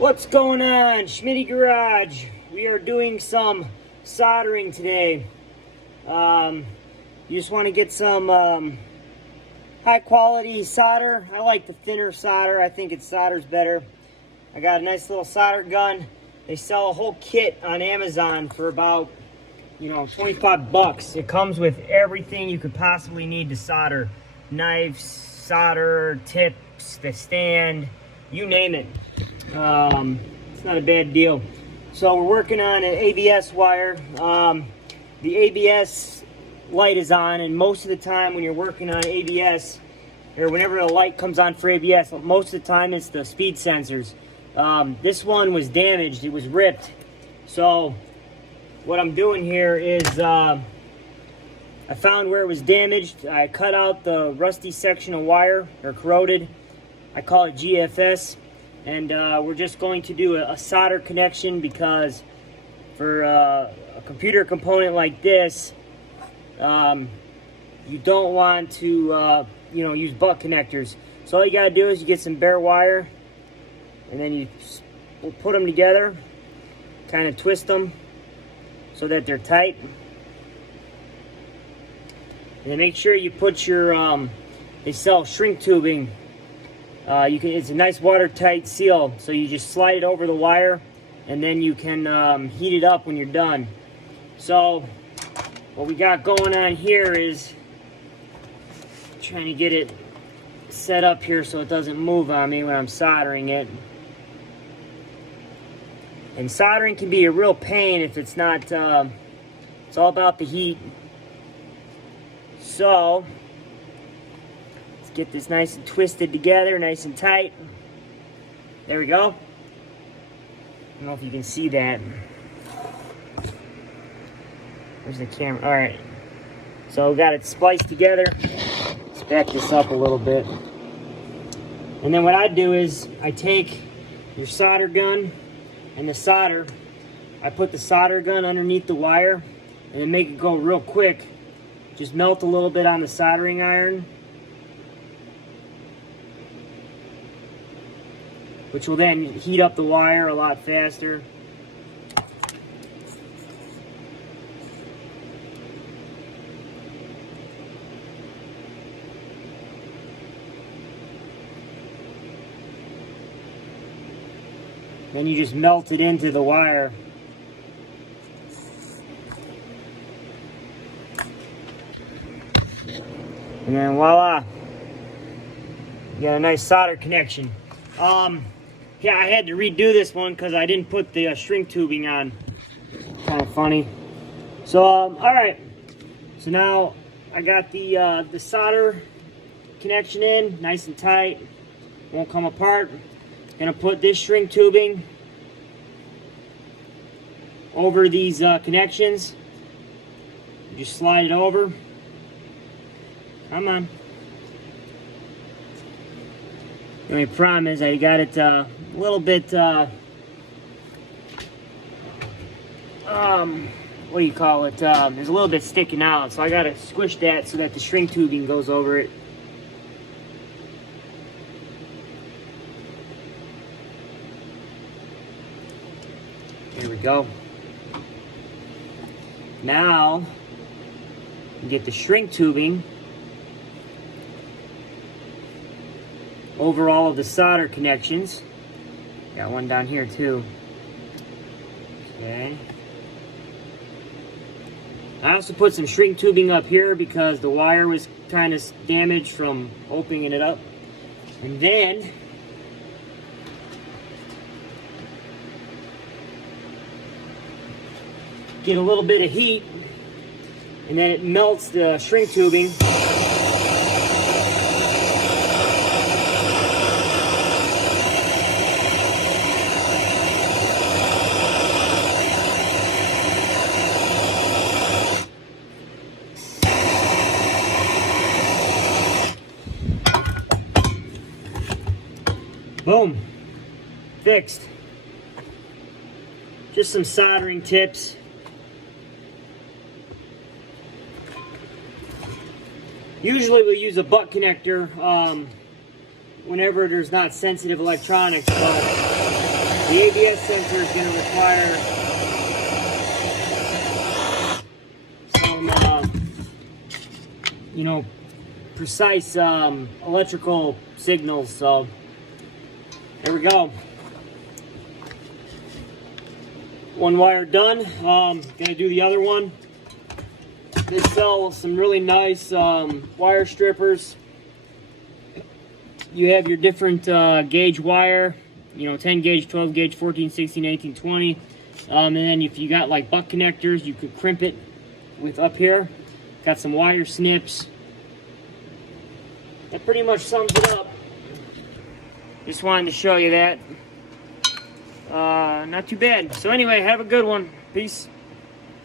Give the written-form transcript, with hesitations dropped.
What's going on, Schmitty Garage? We are doing some soldering today. You just want to get some high quality solder. I like the thinner solder. I think solder's better. I got a nice little solder gun. They sell a whole kit on Amazon for about, 25 bucks. It comes with everything you could possibly need to solder. Knives, solder, tips, the stand, you name it. It's not a bad deal. So we're working on an ABS wire. The ABS light is on, and most of the time when you're working on ABS, or whenever the light comes on for ABS, most of the time it's the speed sensors. This one was damaged, it was ripped. So what I'm doing here is I found where it was damaged. I cut out the rusty section of wire, or corroded. I call it GFS. And we're just going to do a solder connection, because for a computer component like this, you don't want to use butt connectors. So all you gotta do is you get some bare wire, and then you put them together, kind of twist them so that they're tight, and then make sure you put your they sell shrink tubing. It's a nice watertight seal, so you just slide it over the wire, and then you can heat it up when you're done. So what we got going on here is trying to get it set up here so it doesn't move on me when I'm soldering it. And soldering can be a real pain if it's not, it's all about the heat. So get this nice and twisted together, nice and tight. There we go. I don't know if you can see that. Where's the camera? All right. So we got it spliced together. Let's back this up a little bit. And then what I do is I take your solder gun and the solder. I put the solder gun underneath the wire and then make it go real quick. Just melt a little bit on the soldering iron, which will then heat up the wire a lot faster. Then you just melt it into the wire. And then voila, you got a nice solder connection. Yeah, I had to redo this one because I didn't put the shrink tubing on. Kind of funny. So, all right. So now I got the solder connection in, nice and tight. Won't come apart. Gonna put this shrink tubing over these connections. You just slide it over. Come on. The only problem is I got it a little bit, what do you call it? There's a little bit sticking out, so I gotta squish that so that the shrink tubing goes over it. There we go. Now, you get the shrink tubing over all of the solder connections. Got one down here too. Okay. I also put some shrink tubing up here because the wire was kind of damaged from opening it up. And then get a little bit of heat, and then it melts the shrink tubing. Boom, fixed. Just some soldering tips. Usually we'll use a butt connector whenever there's not sensitive electronics, but The ABS sensor is going to require some, you know, precise electrical signals. So there we go. One wire done. Gonna do the other one. They sell some really nice wire strippers. You have your different gauge wire, you know, 10 gauge, 12 gauge, 14, 16, 18, 20. And then if you got like butt connectors, you could crimp it with up here. Got some wire snips. That pretty much sums it up. Just wanted to show you that. Not too bad. So anyway, have a good one. Peace.